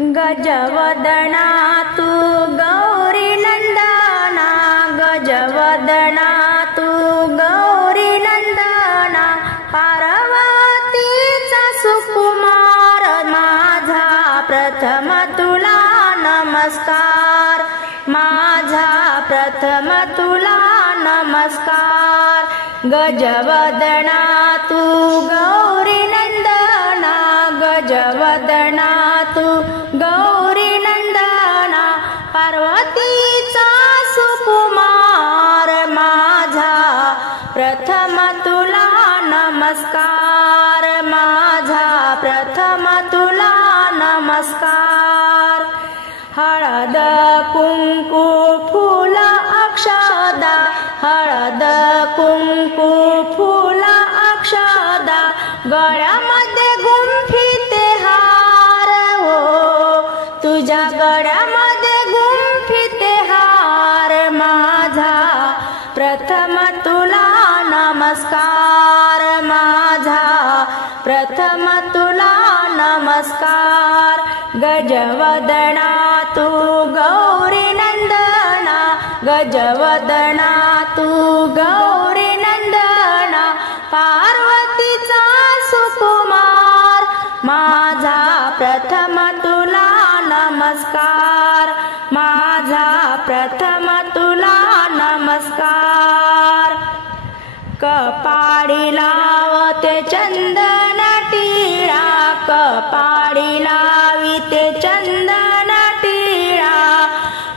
गजवदना तू गौरी नंदना, गजवदना तू गौरी नंदना, पार्वतीचा सुकुमार माझा प्रथम तुला नमस्कार, माझा प्रथम तुला नमस्कार। गजवदना तू गौरी नंदना, गजवदना तू गौरी नंदना, पार्वतीचा सुकुमार माझा प्रथम तुला नमस्कार, माझा प्रथम तुला नमस्कार। हळद कुंकू फूल अक्षदा, हळद कुंकू फूल अक्षदा, गळ्यामध्ये गुंफिते हार हो, तुझ्या गळ्यामध्ये गुंफिते हार माझा प्रथम तुला नमस्कार, माझा प्रथम तुला नमस्कार। गजवदना तू गौरी नंदना, गजवदना तू गौरी नंदना, पार्वतीचा सुकुमार माझा प्रथम तुला नमस्कार, माझा प्रथम तुला नमस्कार। कपाळी लावते चंदन टिळा, कपाळी लाविते चंदन टिळा,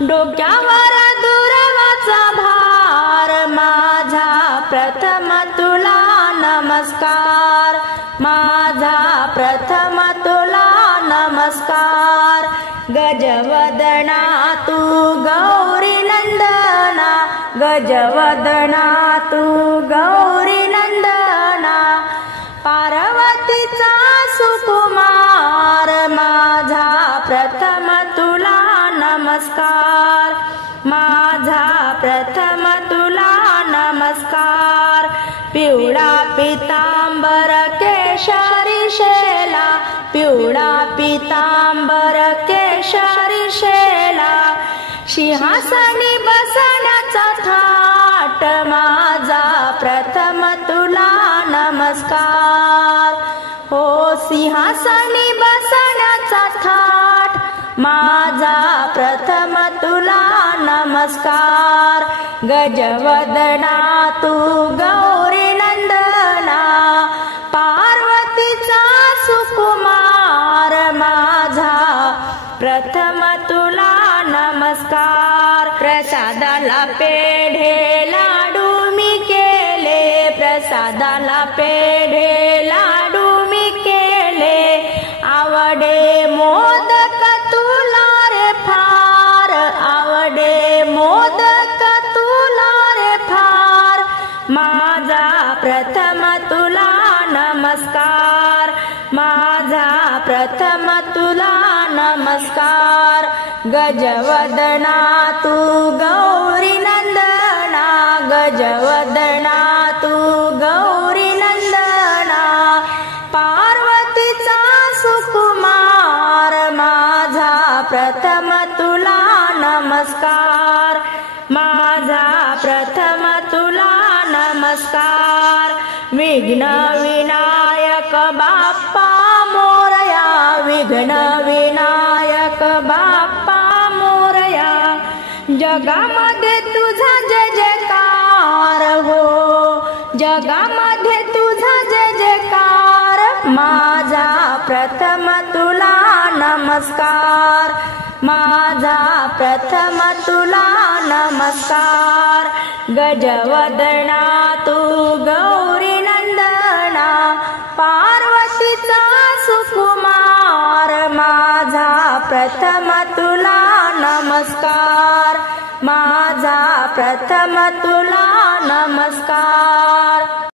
डोक्यावर दुर्वाचा भार माझा प्रथम तुला नमस्कार, माझा प्रथम तुला नमस्कार। गजवदना तू गौरी नंदना, गजवदना तू गौरी नंदना, पार्वतीचा सुकुमार माझा प्रथम तुला नमस्कार, माझा प्रथम तुला नमस्कार। पिवळा पितांबर केशरी शेला, पिवळा पितांबर केशरी शेला, सिंहासनी बसण्याचा थाट माझा प्रथम तुला नमस्कार हो, सिंहासनी बसण्याचा थाट माझा प्रथम तुला नमस्कार। गजवदना तू गौरी नंदना, पार्वतीचा सुकुमार माझा प्रथम तुला नमस्कार। प्रसादाला पेढे लाडू मी केले, प्रसादाला पेढे लाडू मी केले, आवडे मोदक तुला रे फार, आवडे मोदक तुला रे फार माझा प्रथम तुला नमस्कार, माझा प्रथम तुला नमस्कार। गजवदना तू गौरी नंदना, गजवदना तू गौरी नंदना, पार्वतीचा सुकुमार माझा प्रथम तुला नमस्कार, माझा प्रथम तुला नमस्कार। विघ्न विनायक बाप्पा मोरया, विघ्न विनायक बाप्पा मोरया, जगामध्ये तुझा जय जयकार हो, जगामध्ये तुझा जय जयकार माझा प्रथम तुला नमस्कार, माझा प्रथम तुला नमस्कार। गजवदना तू गौरी नंदना, पार्वतीचा सुकुमार माझा प्रथम तुला नमस्कार, माझा प्रथम तुला नमस्कार।